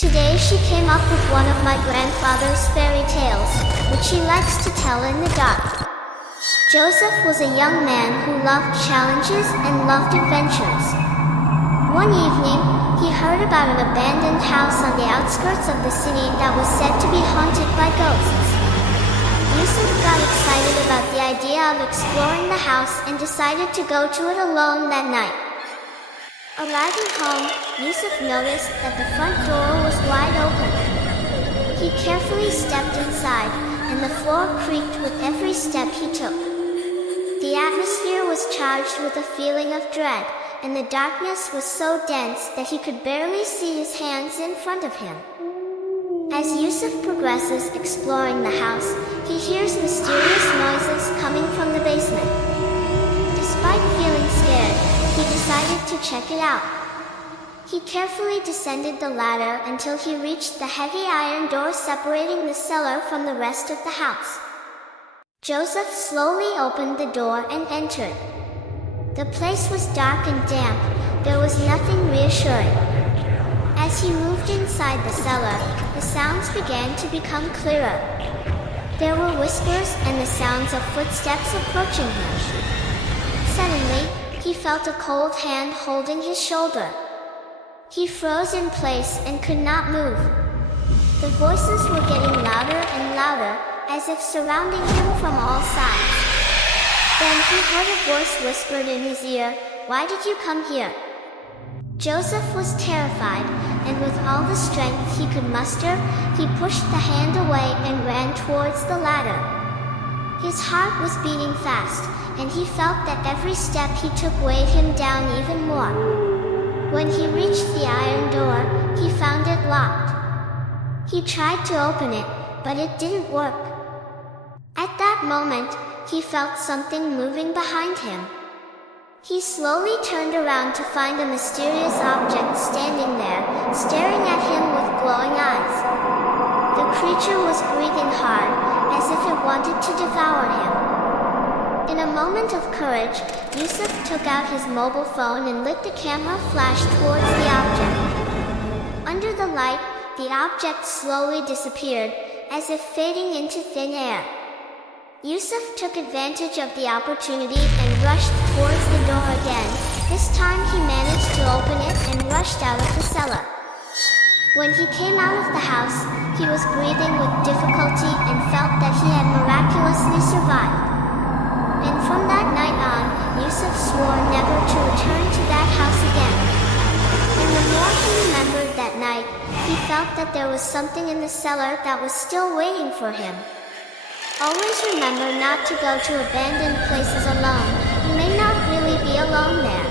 Today she came up with one of my grandfather's fairy tales, which he likes to tell in the dark. Joseph was a young man who loved challenges and loved adventures. One evening, he heard about an abandoned house on the outskirts of the city that was said to be haunted by ghosts. Yusuf got excited about the idea of exploring the house and decided to go to it alone that night. Arriving home, Yusuf noticed that the front door was wide open. He carefully stepped inside, and the floor creaked with every step he took. The atmosphere was charged with a feeling of dread, and the darkness was so dense that he could barely see his hands in front of him. As Yusuf progresses exploring the house, he hears mysterious noises coming from the basement. Despite feeling scared, he decided to check it out. He carefully descended the ladder until he reached the heavy iron door separating the cellar from the rest of the house. Joseph slowly opened the door and entered. The place was dark and damp. There was nothing reassuring. As he moved inside the cellar, the sounds began to become clearer. There were whispers and the sounds of footsteps approaching him. Suddenly, he felt a cold hand holding his shoulder. He froze in place and could not move. The voices were getting louder and louder, as if surrounding him from all sides. Then he heard a voice whispered in his ear, "Why did you come here?" Joseph was terrified, and with all the strength he could muster, he pushed the hand away and ran towards the ladder. His heart was beating fast, and he felt that every step he took weighed him down even more. When he reached the iron door, he found it locked. He tried to open it, but it didn't work. At that moment, he felt something moving behind him. He slowly turned around to find a mysterious object standing there, staring at him with glowing eyes. The creature was breathing hard, as if it wanted to devour him. In a moment of courage, Yusuf took out his mobile phone and lit the camera flash towards the object. Under the light, the object slowly disappeared, as if fading into thin air. Yusuf took advantage of the opportunity and rushed towards the door again. This time he managed to open it and rushed out of the cellar. When he came out of the house, he was breathing with difficulty and felt that he had miraculously survived. And from that night on, Yusuf swore never to return to that house again. And the more he remembered that night, he felt that there was something in the cellar that was still waiting for him. Always remember not to go to abandoned places alone. You may not really be alone there.